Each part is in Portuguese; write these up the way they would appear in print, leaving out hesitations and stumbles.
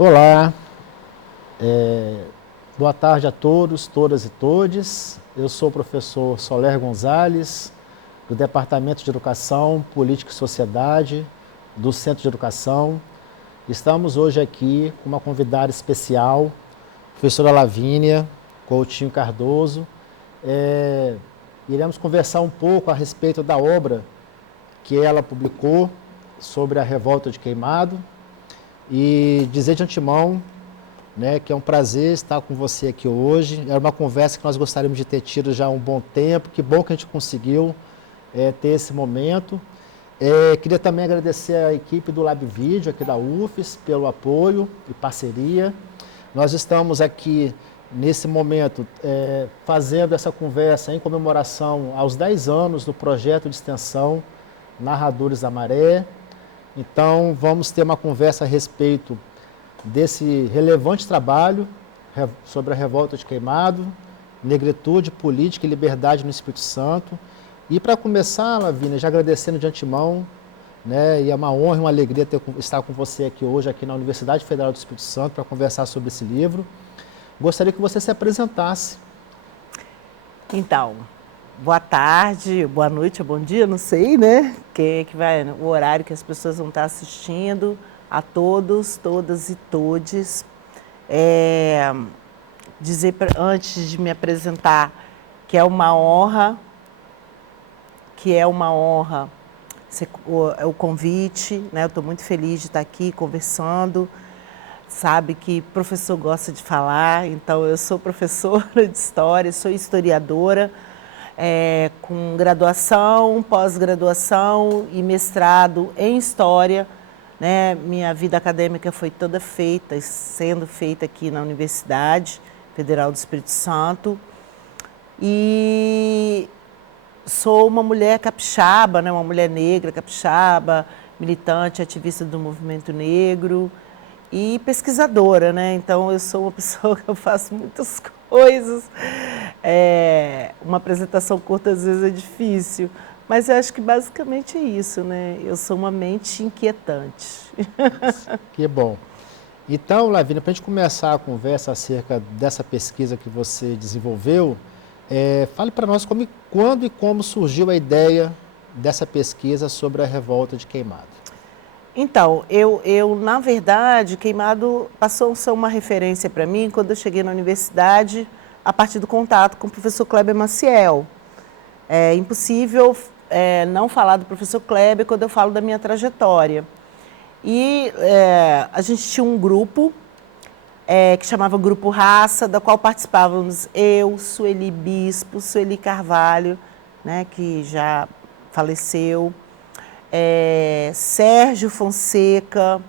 Olá, boa tarde a todos, todas e todes. Eu sou o professor Soler Gonzalez, do Departamento de Educação, Política e Sociedade, do Centro de Educação. Estamos hoje aqui com uma convidada especial, professora Lavínia Coutinho Cardoso. Iremos conversar um pouco a respeito da obra que ela publicou sobre a Revolta de Queimado e dizer de antemão, que é um prazer estar com você aqui hoje. Era uma conversa que nós gostaríamos de ter tido já há um bom tempo. Que bom que a gente conseguiu ter esse momento. Queria também agradecer à equipe do LabVídeo aqui da UFES pelo apoio e parceria. Nós estamos aqui nesse momento fazendo essa conversa em comemoração aos 10 anos do projeto de extensão Narradores da Maré. Então, vamos ter uma conversa a respeito desse relevante trabalho sobre a Revolta de Queimado, negritude, política e liberdade no Espírito Santo. E para começar, Lavínia, já agradecendo de antemão, e é uma honra e uma alegria estar com você aqui hoje, aqui na Universidade Federal do Espírito Santo, para conversar sobre esse livro. Gostaria que você se apresentasse. Então, boa tarde, boa noite, bom dia, não sei, Que vai, o horário que as pessoas vão estar assistindo. A todos, todas e todes. Dizer, antes de me apresentar, que é uma honra o convite, Eu estou muito feliz de estar aqui conversando. Sabe que professor gosta de falar, então eu sou professora de História, sou historiadora, com graduação, pós-graduação e mestrado em História. Minha vida acadêmica foi toda sendo feita aqui na Universidade Federal do Espírito Santo. E sou uma mulher capixaba, uma mulher negra capixaba, militante, ativista do movimento negro e pesquisadora, Então eu sou uma pessoa que eu faço muitas coisas. Uma apresentação curta às vezes é difícil. Mas eu acho que basicamente é isso, Eu sou uma mente inquietante. Que bom. Então, Lavínia, para a gente começar a conversa acerca dessa pesquisa que você desenvolveu, fale para nós quando e como surgiu a ideia dessa pesquisa sobre a Revolta de Queimado. Então, eu na verdade, Queimado passou a ser uma referência para mim quando eu cheguei na universidade, a partir do contato com o professor Kleber Maciel. É impossível não falar do professor Kleber quando eu falo da minha trajetória. E a gente tinha um grupo que chamava Grupo Raça, da qual participávamos eu, Sueli Bispo, Sueli Carvalho, que já faleceu, Sérgio Fonseca,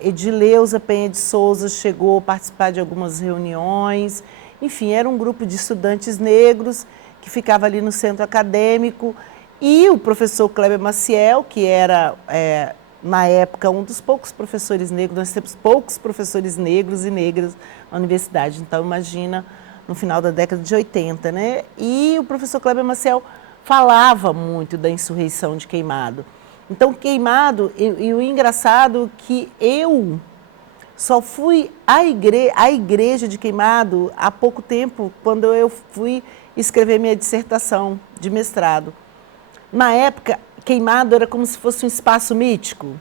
Edileuza Penha de Souza chegou a participar de algumas reuniões. Enfim, era um grupo de estudantes negros que ficava ali no centro acadêmico, e o professor Kleber Maciel, que era, na época, um dos poucos professores negros. Nós temos poucos professores negros e negras na universidade, então imagina, no final da década de 80, E o professor Kleber Maciel falava muito da insurreição de Queimado. Então, Queimado, e o engraçado que eu só fui à igreja de Queimado há pouco tempo, quando eu fui escrever minha dissertação de mestrado. Na época, Queimado era como se fosse um espaço mítico,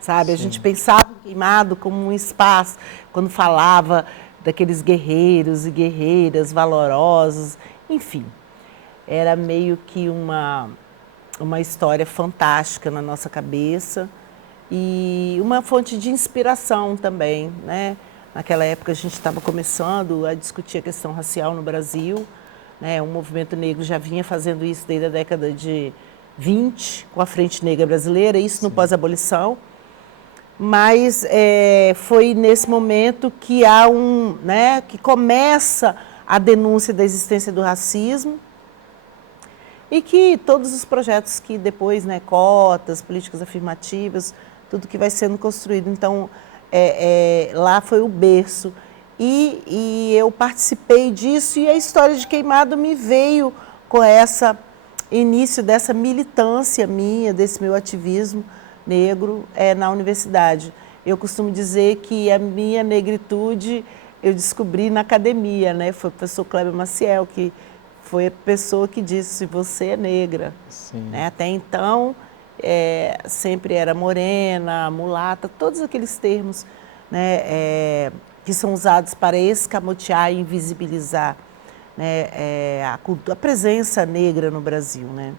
sabe? Sim. A gente pensava em Queimado como um espaço, quando falava daqueles guerreiros e guerreiras valorosos, enfim. Era meio que uma história fantástica na nossa cabeça e uma fonte de inspiração também, Naquela época a gente estava começando a discutir a questão racial no Brasil, O movimento negro já vinha fazendo isso desde a década de 20, com a Frente Negra Brasileira, isso no pós-abolição. Mas foi nesse momento que que começa a denúncia da existência do racismo e que todos os projetos que depois, cotas, políticas afirmativas, tudo que vai sendo construído. Então, lá foi o berço. E eu participei disso, e a história de Queimado me veio com início dessa militância minha, desse meu ativismo negro na universidade. Eu costumo dizer que a minha negritude eu descobri na academia, né? Foi o professor Kleber Maciel, que foi a pessoa que disse, você é negra. Né? Até então, sempre era morena, mulata, todos aqueles termos, né, que são usados para escamotear e invisibilizar, né, a presença negra no Brasil. Né?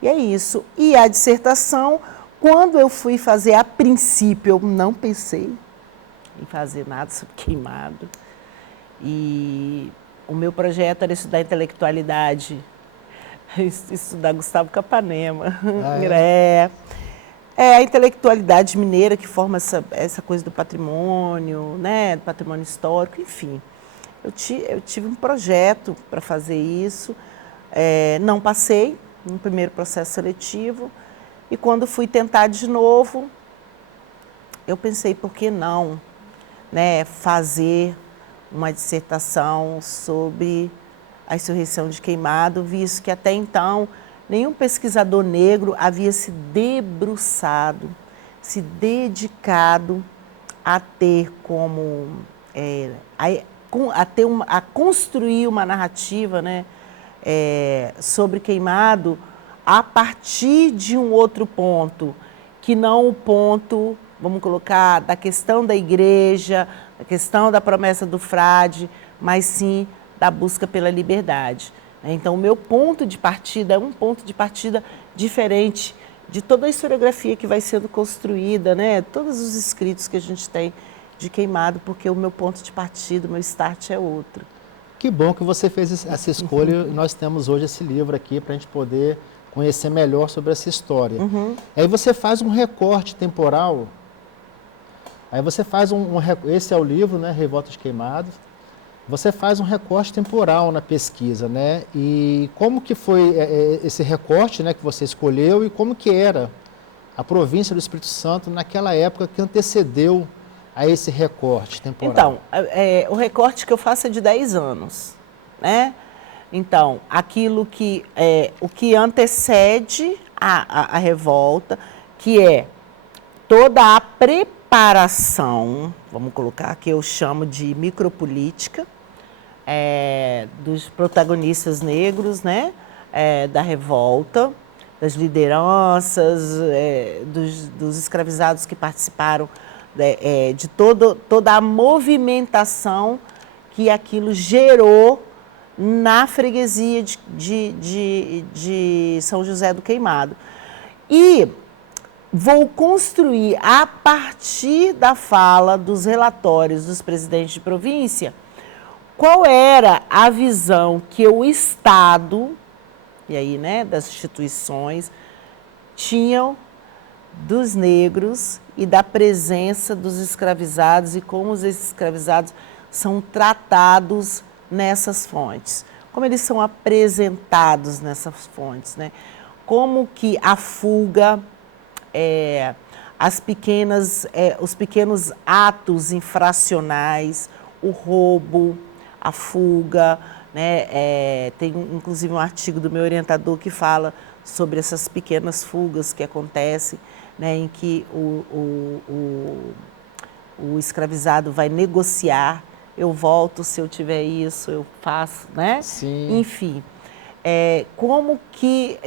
E é isso. E a dissertação, quando eu fui fazer, a princípio, eu não pensei em fazer nada sobre queimado. E o meu projeto era estudar intelectualidade, estudar Gustavo Capanema. A intelectualidade mineira que forma essa coisa do patrimônio, né, do patrimônio histórico, enfim. Eu tive um projeto para fazer isso, não passei no primeiro processo seletivo, e quando fui tentar de novo, eu pensei, por que não, né, fazer uma dissertação sobre a insurreição de Queimado, visto que até então nenhum pesquisador negro havia se debruçado, se dedicado a ter como, a construir uma narrativa, né, sobre Queimado a partir de um outro ponto, que não o ponto, vamos colocar, da questão da igreja, da questão da promessa do frade, mas sim da busca pela liberdade. Então, o meu ponto de partida é um ponto de partida diferente de toda a historiografia que vai sendo construída, né? Todos os escritos que a gente tem de Queimado, porque o meu ponto de partida, o meu start é outro. Que bom que você fez essa escolha e nós temos hoje esse livro aqui para a gente poder conhecer melhor sobre essa história. Aí você faz um recorte temporal, aí você faz esse é o livro, né, Revolta de Queimado, você faz um recorte temporal na pesquisa, né, e como que foi esse recorte, né, que você escolheu e como que era a província do Espírito Santo naquela época que antecedeu a esse recorte temporal? Então, o recorte que eu faço é de 10 anos, né? Então, o que antecede a revolta, que é toda a preparação, vamos colocar que eu chamo de micropolítica, dos protagonistas negros, né? Da revolta, das lideranças, dos escravizados que participaram, de toda a movimentação que aquilo gerou na freguesia de São José do Queimado. E vou construir, a partir da fala dos relatórios dos presidentes de província, qual era a visão que o Estado, e aí, né, das instituições, tinham dos negros e da presença dos escravizados e como os escravizados são tratados nessas fontes, como eles são apresentados nessas fontes, né? Como que a fuga, os pequenos atos infracionais, o roubo, a fuga, né? Tem inclusive um artigo do meu orientador que fala sobre essas pequenas fugas que acontecem, né, em que o escravizado vai negociar, eu volto se eu tiver isso, eu faço, né? Sim. Enfim, como que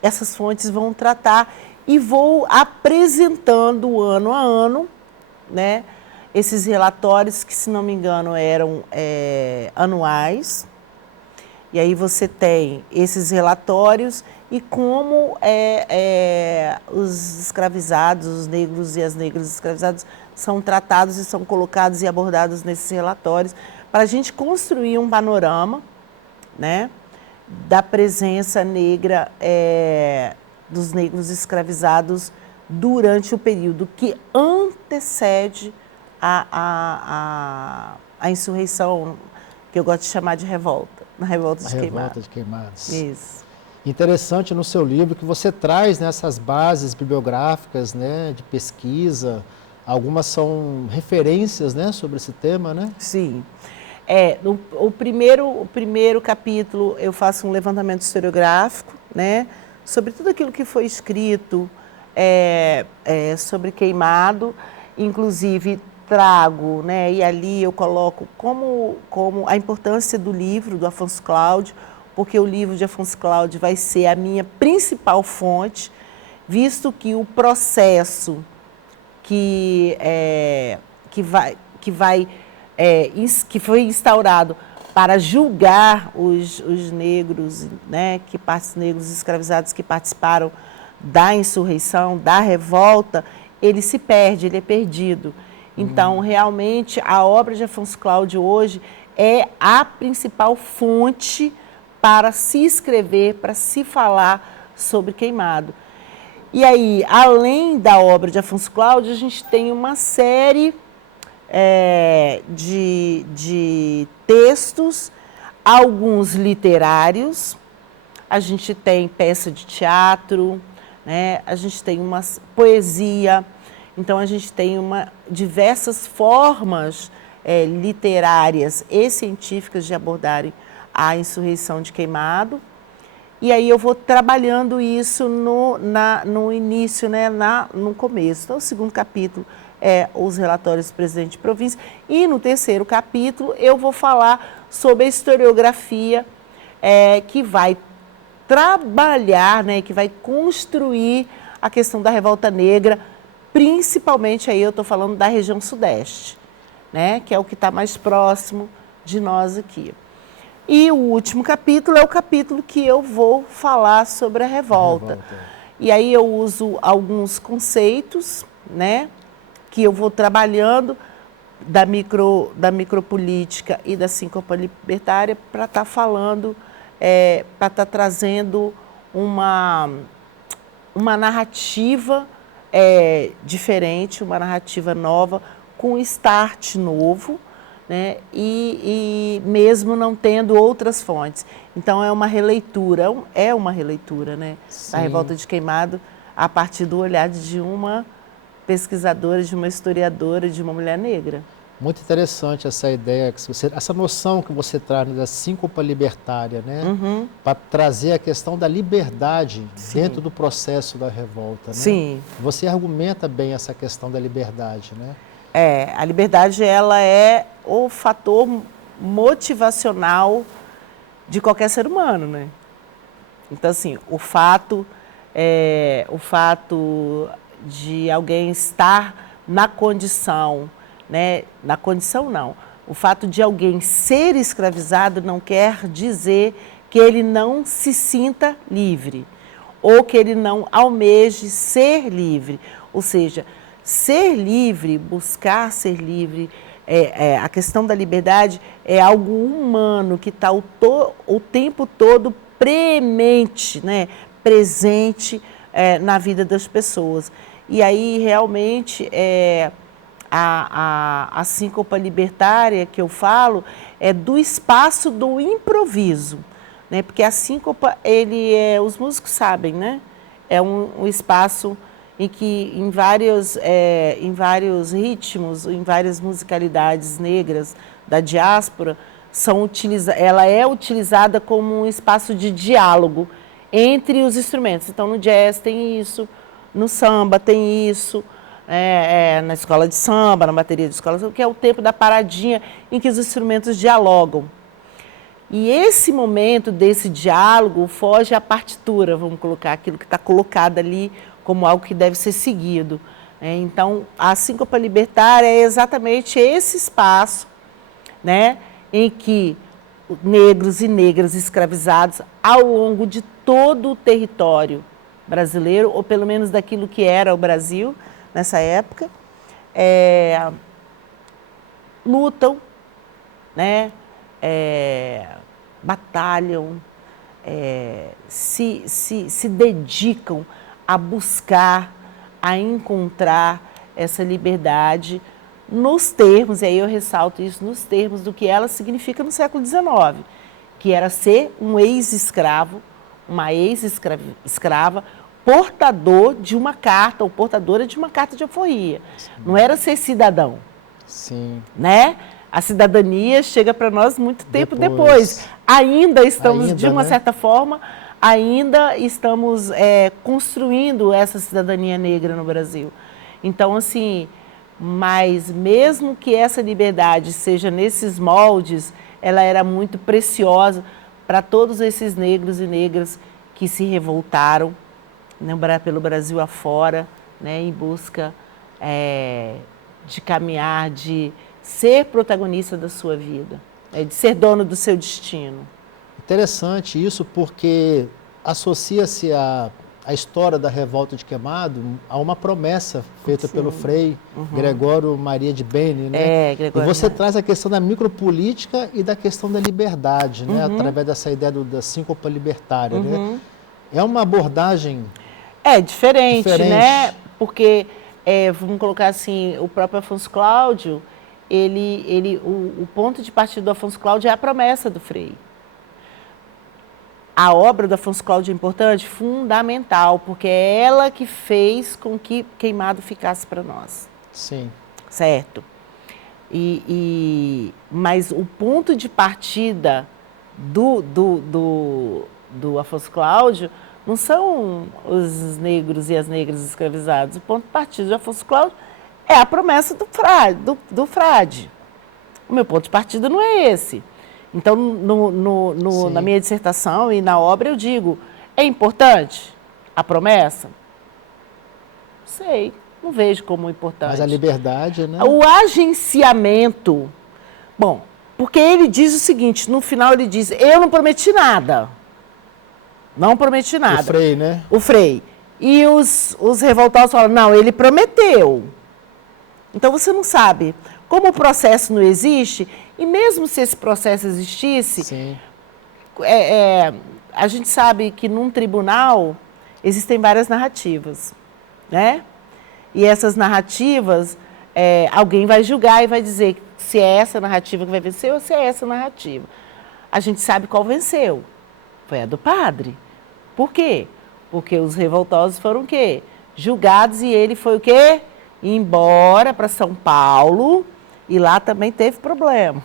essas fontes vão tratar, e vou apresentando ano a ano, né, esses relatórios que, se não me engano, eram anuais. E aí você tem esses relatórios e como os escravizados, os negros e as negras escravizados são tratados e são colocados e abordados nesses relatórios, para a gente construir um panorama, né, da presença negra, dos negros escravizados durante o período que antecede a insurreição, que eu gosto de chamar de revolta, na Revolta de Queimados. Revolta de Queimados. Isso. Interessante no seu livro que você traz nessas bases bibliográficas, né, de pesquisa, algumas são referências, né, sobre esse tema, né? Sim. O primeiro capítulo eu faço um levantamento historiográfico, né, sobre tudo aquilo que foi escrito sobre Queimado, inclusive trago, né, e ali eu coloco como a importância do livro do Afonso Cláudio, porque o livro de Afonso Cláudio vai ser a minha principal fonte, visto que o processo que foi instaurado para julgar os negros, né, negros escravizados que participaram da insurreição, da revolta, ele se perde, ele é perdido. Então, realmente, a obra de Afonso Cláudio hoje é a principal fonte para se escrever, para se falar sobre Queimado. E aí, além da obra de Afonso Cláudio, a gente tem uma série de textos, alguns literários, a gente tem peça de teatro, né? A gente tem uma poesia, então a gente tem diversas formas literárias e científicas de abordarem a insurreição de Queimado. E aí eu vou trabalhando isso no início, né, no começo. Então, o segundo capítulo é os relatórios do presidente de província. E no terceiro capítulo eu vou falar sobre a historiografia que vai trabalhar, né, que vai construir a questão da revolta negra, principalmente aí eu estou falando da região sudeste, né, que é o que está mais próximo de nós aqui. E o último capítulo é o capítulo que eu vou falar sobre a revolta. E aí eu uso alguns conceitos, né, que eu vou trabalhando da micropolítica e da síncopa libertária para estar falando, para estar trazendo uma narrativa diferente, uma narrativa nova, com um start novo, né? E mesmo não tendo outras fontes. Então é uma releitura, né, da Revolta de Queimado, a partir do olhar de uma pesquisadora, de uma historiadora, de uma mulher negra. Muito interessante essa ideia, essa noção que você traz da síncopa libertária, né? Para trazer a questão da liberdade dentro do processo da revolta, né? Sim. Você argumenta bem essa questão da liberdade, né? A liberdade, ela é o fator motivacional de qualquer ser humano, né? Então, assim, o fato de alguém estar na condição, né? Na condição não. O fato de alguém ser escravizado não quer dizer que ele não se sinta livre ou que ele não almeje ser livre. Ou seja, ser livre, buscar ser livre, a questão da liberdade é algo humano que está o tempo todo premente, né? Presente na vida das pessoas. E aí, realmente, a síncopa libertária que eu falo é do espaço do improviso, né? Porque a síncopa, os músicos sabem, né? É um espaço em que em vários ritmos, em várias musicalidades negras da diáspora, ela é utilizada como um espaço de diálogo entre os instrumentos. Então, no jazz tem isso, no samba tem isso, na escola de samba, na bateria de escola de samba, que é o tempo da paradinha em que os instrumentos dialogam. E esse momento desse diálogo foge à partitura, vamos colocar aquilo que está colocado ali como algo que deve ser seguido. Então, a síncopa libertária é exatamente esse espaço, né, em que negros e negras escravizados, ao longo de todo o território brasileiro, ou pelo menos daquilo que era o Brasil nessa época, lutam, né, batalham, se dedicam a buscar, a encontrar essa liberdade nos termos, e aí eu ressalto isso, nos termos do que ela significa no século XIX, que era ser um ex-escravo, uma ex-escrava, portador de uma carta, ou portadora de uma carta de alforria. Não era ser cidadão. Sim. Né? A cidadania chega para nós muito tempo depois. Ainda estamos, de uma certa forma, ainda estamos construindo essa cidadania negra no Brasil. Então, assim, mas mesmo que essa liberdade seja nesses moldes, ela era muito preciosa para todos esses negros e negras que se revoltaram, né, pelo Brasil afora, né, em busca de caminhar, de ser protagonista da sua vida, de ser dono do seu destino. Interessante isso, porque associa-se a história da revolta de Queimado a uma promessa feita pelo Frei Gregório Maria de Beni, né? E você traz a questão da micropolítica e da questão da liberdade, né? Através dessa ideia da síncopa libertária, né? É uma abordagem diferente, né? Porque, vamos colocar assim, o próprio Afonso Cláudio, o ponto de partida do Afonso Cláudio é a promessa do Frei. A obra do Afonso Cláudio é importante? Fundamental, porque é ela que fez com que Queimado ficasse para nós. Sim. Certo? Mas o ponto de partida do Afonso Cláudio não são os negros e as negras escravizados. O ponto de partida do Afonso Cláudio é a promessa do frade. O meu ponto de partida não é esse. Então, na minha dissertação e na obra eu digo, é importante a promessa? Sei, não vejo como importante. Mas a liberdade, né? O agenciamento, bom, porque ele diz o seguinte, no final ele diz, eu não prometi nada. Não prometi nada. O Frei, né? O Frei. E os revoltados falam, não, ele prometeu. Então você não sabe. Como o processo não existe, e mesmo se esse processo existisse, a gente sabe que num tribunal existem várias narrativas, né? E essas narrativas, alguém vai julgar e vai dizer se é essa narrativa que vai vencer ou se é essa narrativa. A gente sabe qual venceu. Foi a do padre. Por quê? Porque os revoltosos foram o quê? Julgados e ele foi o quê? Embora para São Paulo. E lá também teve problema.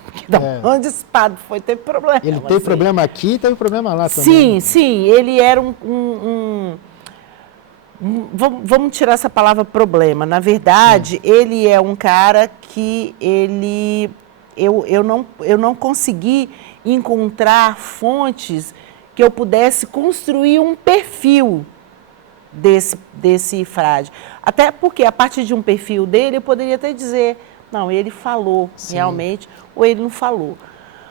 Onde esse padre foi, teve problema. Ele teve problema aqui e teve problema lá também. Sim. Ele era vamos tirar essa palavra problema. Na verdade, ele é um cara que eu não consegui encontrar fontes que eu pudesse construir um perfil desse frade. Até porque, a partir de um perfil dele, eu poderia até dizer... Não, ele falou realmente, ou ele não falou.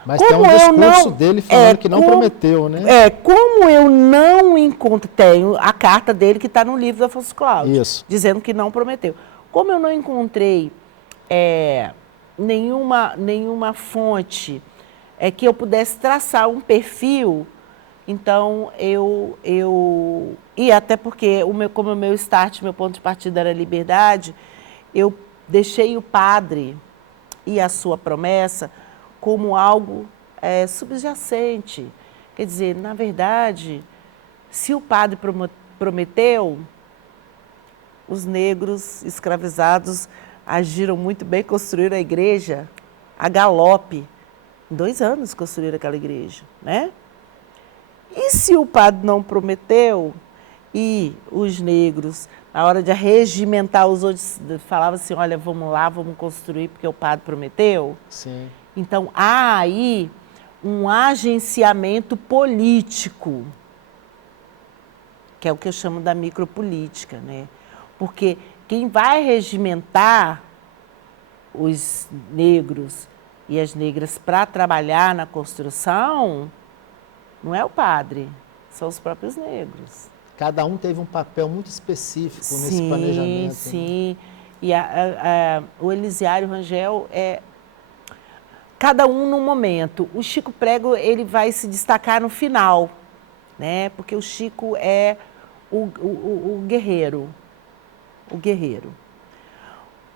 Mas tem um discurso dele falando que não prometeu, né? Como eu não encontro... Tenho a carta dele que está no livro do Afonso Cláudio, dizendo que não prometeu. Como eu não encontrei nenhuma fonte que eu pudesse traçar um perfil, então e até porque, como o meu start, meu ponto de partida era a liberdade, eu deixei o padre e a sua promessa como algo subjacente. Quer dizer, na verdade, se o padre prometeu, os negros escravizados agiram muito bem, construíram a igreja a galope. Em 2 anos construíram aquela igreja, né? E se o padre não prometeu e os negros... Na hora de arregimentar os outros, falava assim, olha, vamos lá, vamos construir, porque o padre prometeu. Sim. Então, há aí um agenciamento político, que é o que eu chamo da micropolítica, né? Porque quem vai regimentar os negros e as negras para trabalhar na construção não é o padre, são os próprios negros. Cada um teve um papel muito específico nesse planejamento. Sim. E o Elisiário Rangel cada um num momento. O Chico Prego, ele vai se destacar no final, né? Porque o Chico é o guerreiro. O guerreiro.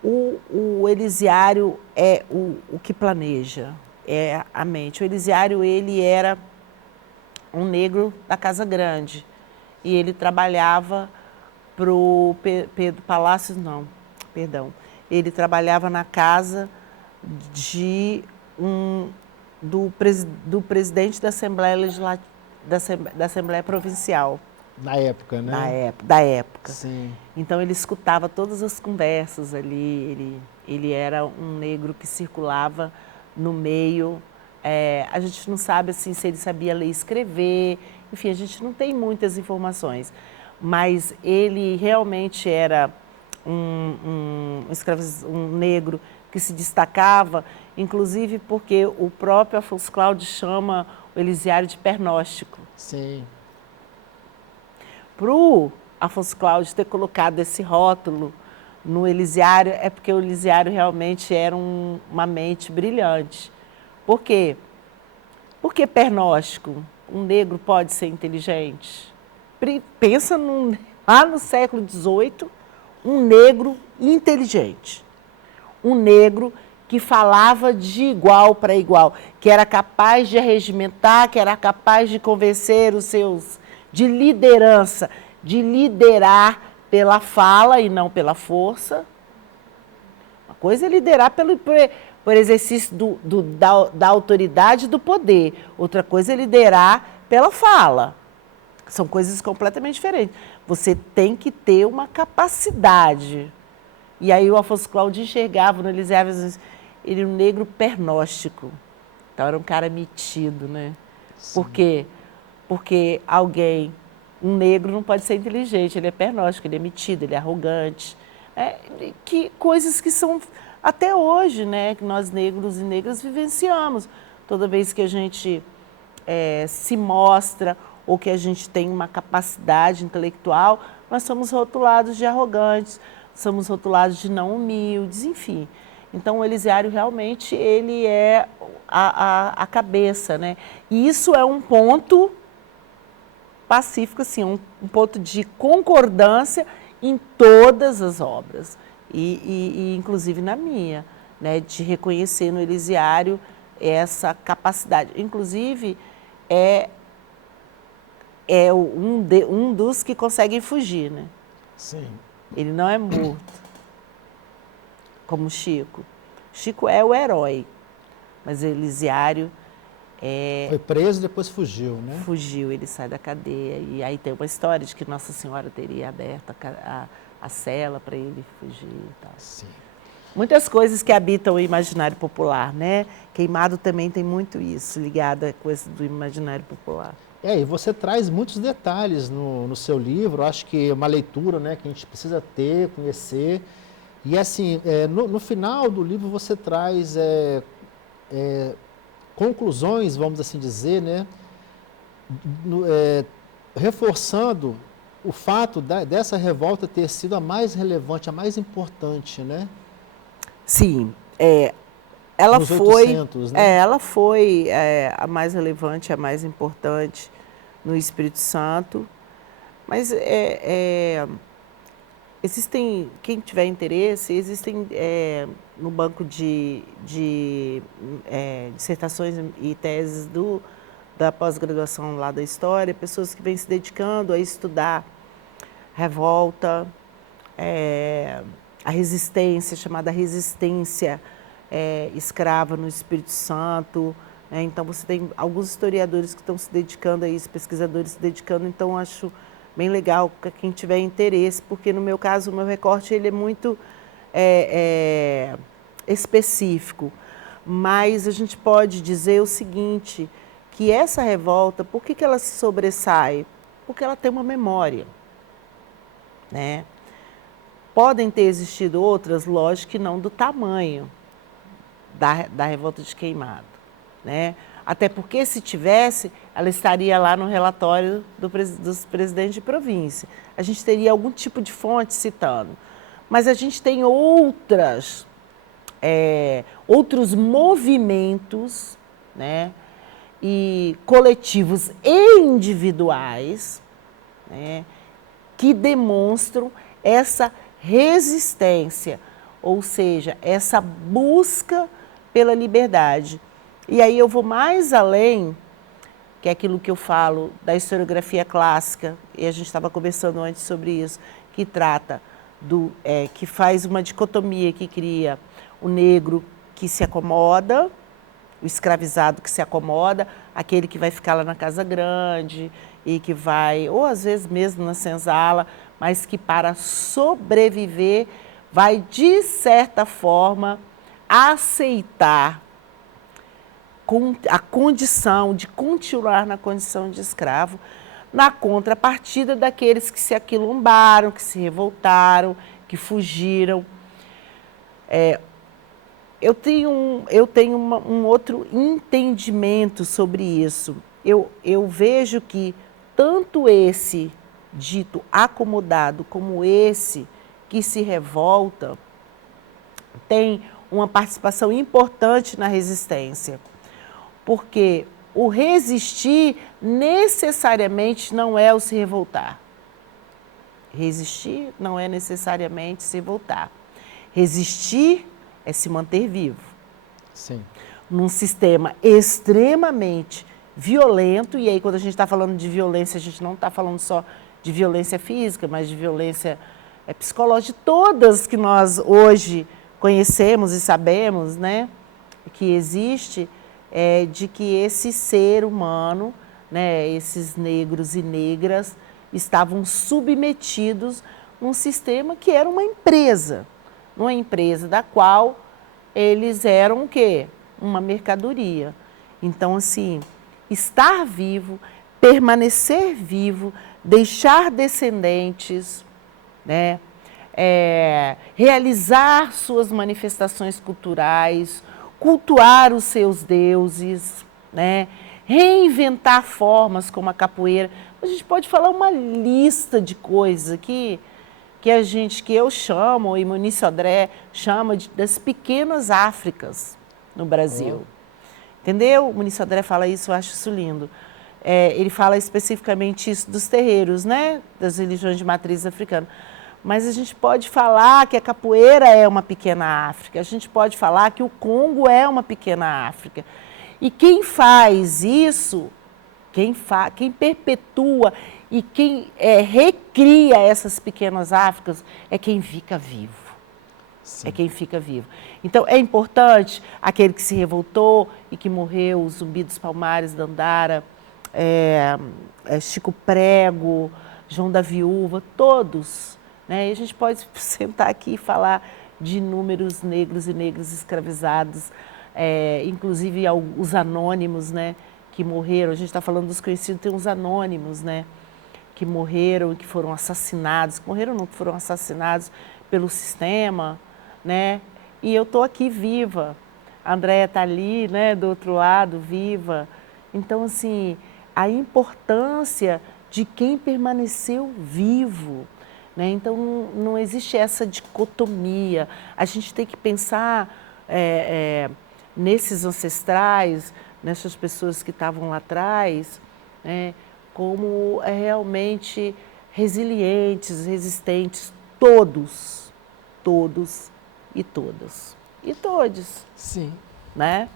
O Elisiário é o que planeja, é a mente. O Elisiário, ele era um negro da Casa Grande. E ele trabalhava para o Pedro Palácios, ele trabalhava na casa do presidente da Assembleia da Assembleia Provincial. Na época, né? Da época. Sim. Então ele escutava todas as conversas ali, ele era um negro que circulava no meio. A gente não sabe assim, se ele sabia ler e escrever, enfim, a gente não tem muitas informações. Mas ele realmente era um negro que se destacava, inclusive porque o próprio Afonso Cláudio chama o Elisiário de pernóstico. Sim. Para o Afonso Cláudio ter colocado esse rótulo no Elisiário, é porque o Elisiário realmente era uma mente brilhante. Por quê? Porque pernóstico, um negro pode ser inteligente? Pensa lá no século XVIII, um negro inteligente. Um negro que falava de igual para igual, que era capaz de arregimentar, que era capaz de convencer os seus, de liderança, de liderar pela fala e não pela força. Uma coisa é liderar por exercício da autoridade e do poder. Outra coisa é liderar pela fala. São coisas completamente diferentes. Você tem que ter uma capacidade. E aí o Afonso Cláudio enxergava no Elisiário, ele era um negro pernóstico. Então era um cara metido, né? Sim. Por quê? Porque um negro não pode ser inteligente, ele é pernóstico, ele é metido, ele é arrogante. Coisas que são até hoje, né? Que nós negros e negras vivenciamos. Toda vez que a gente se mostra ou que a gente tem uma capacidade intelectual, nós somos rotulados de arrogantes, somos rotulados de não humildes, enfim. Então, o Elisiário realmente ele é a cabeça, né? E isso é um ponto pacífico, assim, um ponto de concordância em todas as obras, e inclusive na minha, né? De reconhecer no Elisiário essa capacidade. Inclusive, um dos que conseguem fugir, né? Sim. Ele não é morto, como Chico. Chico é o herói, mas o Elisiário foi preso e depois fugiu, né? Fugiu, ele sai da cadeia. E aí tem uma história de que Nossa Senhora teria aberto a cela para ele fugir e tal. Sim. Muitas coisas que habitam o imaginário popular, né? Queimado também tem muito isso, ligado à coisa do imaginário popular. E você traz muitos detalhes no seu livro, acho que é uma leitura, né, que a gente precisa ter, conhecer. E assim, no final do livro você traz conclusões, vamos assim dizer, né, reforçando o fato dessa revolta ter sido a mais relevante, a mais importante, né? Sim, ela Nos foi, 800, né? ela foi a mais relevante, a mais importante no Espírito Santo, mas existem, quem tiver interesse, existem no banco de dissertações e teses da pós-graduação lá da História, pessoas que vêm se dedicando a estudar revolta, a resistência, chamada resistência escrava no Espírito Santo. Então, você tem alguns historiadores que estão se dedicando a isso, pesquisadores se dedicando, então acho bem legal para quem tiver interesse, porque no meu caso, o meu recorte ele é muito específico, mas a gente pode dizer o seguinte, que essa revolta, por que ela se sobressai? Porque ela tem uma memória, né? Podem ter existido outras, lógico que não do tamanho da revolta de Queimado, né? Até porque, se tivesse, ela estaria lá no relatório dos presidentes de província. A gente teria algum tipo de fonte citando. Mas a gente tem outros movimentos, né, e coletivos e individuais, né, que demonstram essa resistência, ou seja, essa busca pela liberdade. E aí eu vou mais além, que é aquilo que eu falo da historiografia clássica, e a gente estava conversando antes sobre isso, que trata que faz uma dicotomia, que cria o negro que se acomoda, o escravizado que se acomoda, aquele que vai ficar lá na Casa Grande e que vai, ou às vezes mesmo na senzala, mas que para sobreviver vai, de certa forma, aceitar a condição de continuar na condição de escravo, na contrapartida daqueles que se aquilombaram, que se revoltaram, que fugiram. Eu tenho um outro entendimento sobre isso. Eu vejo que tanto esse dito acomodado como esse que se revolta tem uma participação importante na resistência. Porque o resistir necessariamente não é o se revoltar. Resistir não é necessariamente se revoltar. Resistir é se manter vivo. Sim. Num sistema extremamente violento, e aí quando a gente está falando de violência, a gente não está falando só de violência física, mas de violência psicológica, todas que nós hoje conhecemos e sabemos, né, que existe, de que esse ser humano, né, esses negros e negras, estavam submetidos num sistema que era uma empresa da qual eles eram o quê? Uma mercadoria. Então, assim, estar vivo, permanecer vivo, deixar descendentes, né, realizar suas manifestações culturais, cultuar os seus deuses, né, reinventar formas como a capoeira. A gente pode falar uma lista de coisas aqui que eu chamo, e Muniz Sodré chama das pequenas Áfricas no Brasil. Entendeu? O Muniz Sodré fala isso, eu acho isso lindo. Ele fala especificamente isso dos terreiros, né? Das religiões de matriz africana. Mas a gente pode falar que a capoeira é uma pequena África, a gente pode falar que o Congo é uma pequena África. E quem faz isso, quem perpetua e quem recria essas pequenas Áfricas é quem fica vivo. Sim. É quem fica vivo. Então, é importante aquele que se revoltou e que morreu, o Zumbi dos Palmares, Dandara, Chico Prego, João da Viúva, todos. Né? E a gente pode sentar aqui e falar de inúmeros negros e negras escravizados, inclusive os anônimos, né, que morreram. A gente está falando dos conhecidos, tem os anônimos, né, que morreram e que foram assassinados. Morreram não, que foram assassinados pelo sistema, né? E eu estou aqui viva. A Andréia está ali, né, do outro lado, viva. Então, assim, a importância de quem permaneceu vivo. Né? Então, não existe essa dicotomia. A gente tem que pensar nesses ancestrais, nessas pessoas que estavam lá atrás, né? Como realmente resilientes, resistentes, todos e todas. E todos. Sim. Né?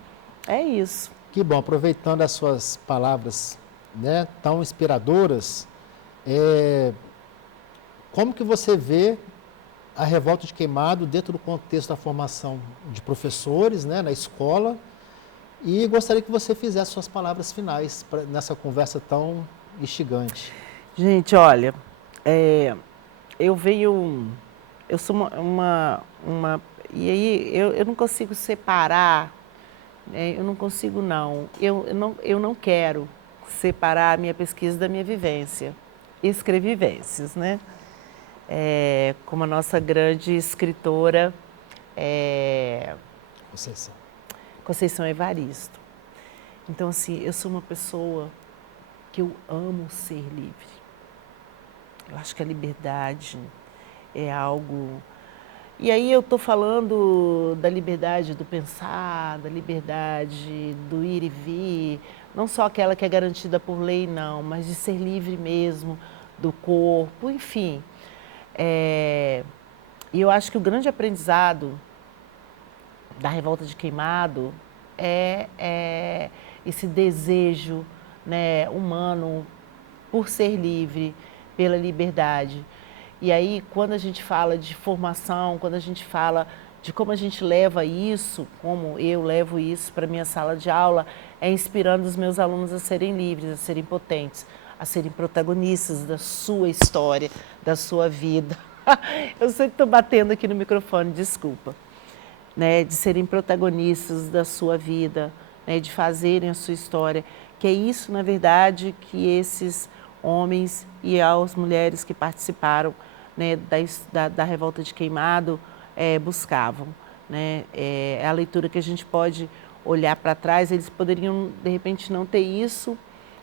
É isso. Que bom, aproveitando as suas palavras, né, tão inspiradoras, como que você vê a revolta de Queimado dentro do contexto da formação de professores, né, na escola? E gostaria que você fizesse suas palavras finais nessa conversa tão instigante. Gente, olha, eu sou e aí eu não consigo separar, né, eu não consigo não, eu não quero separar a minha pesquisa da minha vivência, escrevivências, né? Como a nossa grande escritora Conceição Evaristo. Então, assim, eu sou uma pessoa que eu amo ser livre. Eu acho que a liberdade é algo... E aí eu estou falando da liberdade do pensar, da liberdade do ir e vir, não só aquela que é garantida por lei, não, mas de ser livre mesmo, do corpo, enfim. E eu acho que o grande aprendizado da Revolta de Queimado é esse desejo, né, humano por ser livre, pela liberdade. E aí, quando a gente fala de formação, quando a gente fala de como a gente leva isso, como eu levo isso para a minha sala de aula, é inspirando os meus alunos a serem livres, a serem potentes, a serem protagonistas da sua história, da sua vida. Eu sei que estou batendo aqui no microfone, desculpa. Né, de serem protagonistas da sua vida, né, de fazerem a sua história, que é isso, na verdade, que esses homens e as mulheres que participaram, né, da Revolta de Queimado buscavam. Né? É a leitura que a gente pode olhar para trás, eles poderiam, de repente, não ter isso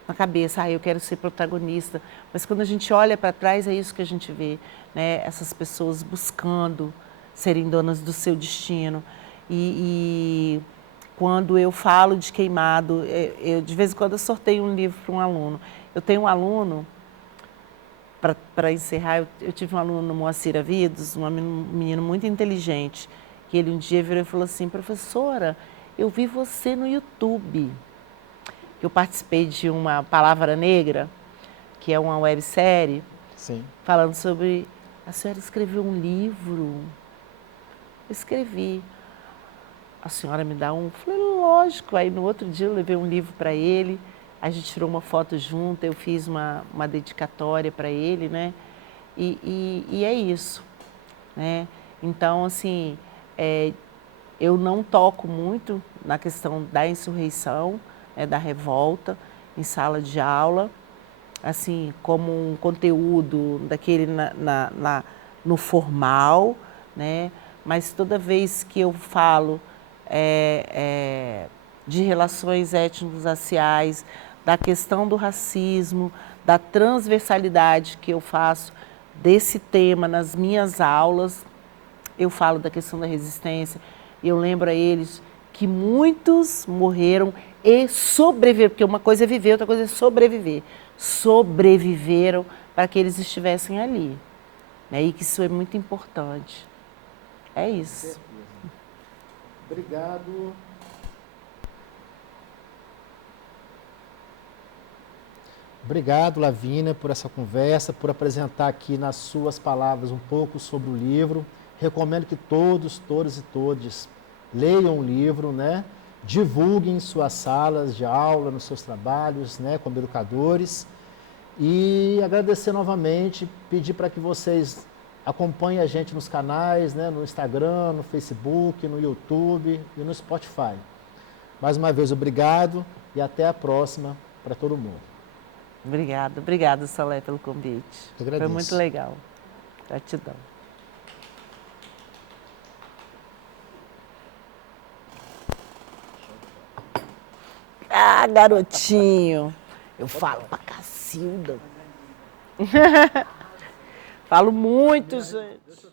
na cabeça, eu quero ser protagonista, mas quando a gente olha para trás, é isso que a gente vê, né? Essas pessoas buscando serem donas do seu destino. E quando eu falo de Queimado, eu de vez em quando eu sorteio um livro para um aluno. Eu tenho um aluno, para encerrar, eu tive um aluno no Moacir Avidos, um menino muito inteligente, que ele um dia virou e falou assim, professora, eu vi você no YouTube. Eu participei de uma Palavra Negra, que é uma websérie, falando sobre... A senhora escreveu um livro? Eu escrevi. A senhora me dá um? Eu falei, lógico. Aí no outro dia eu levei um livro para ele, a gente tirou uma foto junto, eu fiz uma dedicatória para ele, né? E é isso, né? Então, assim, eu não toco muito na questão da insurreição, da revolta, em sala de aula, assim, como um conteúdo daquele no formal, né? Mas toda vez que eu falo de relações étnico-raciais, da questão do racismo, da transversalidade que eu faço desse tema nas minhas aulas, eu falo da questão da resistência, eu lembro a eles que muitos morreram e sobreviveram, porque uma coisa é viver, outra coisa é sobreviver. Sobreviveram para que eles estivessem ali. Né? E que isso é muito importante. É isso. Obrigado. Obrigado, Lavínia, por essa conversa, por apresentar aqui nas suas palavras um pouco sobre o livro. Recomendo que todos, todas e todes leiam o livro, né? Divulguem em suas salas de aula, nos seus trabalhos, né, como educadores. E agradecer novamente, pedir para que vocês acompanhem a gente nos canais, né, no Instagram, no Facebook, no YouTube e no Spotify. Mais uma vez, obrigado e até a próxima para todo mundo. Obrigada, Solé, pelo convite. Agradeço. Foi muito legal. Gratidão. Ah, garotinho. Eu falo pra Cacilda. Falo muito, gente.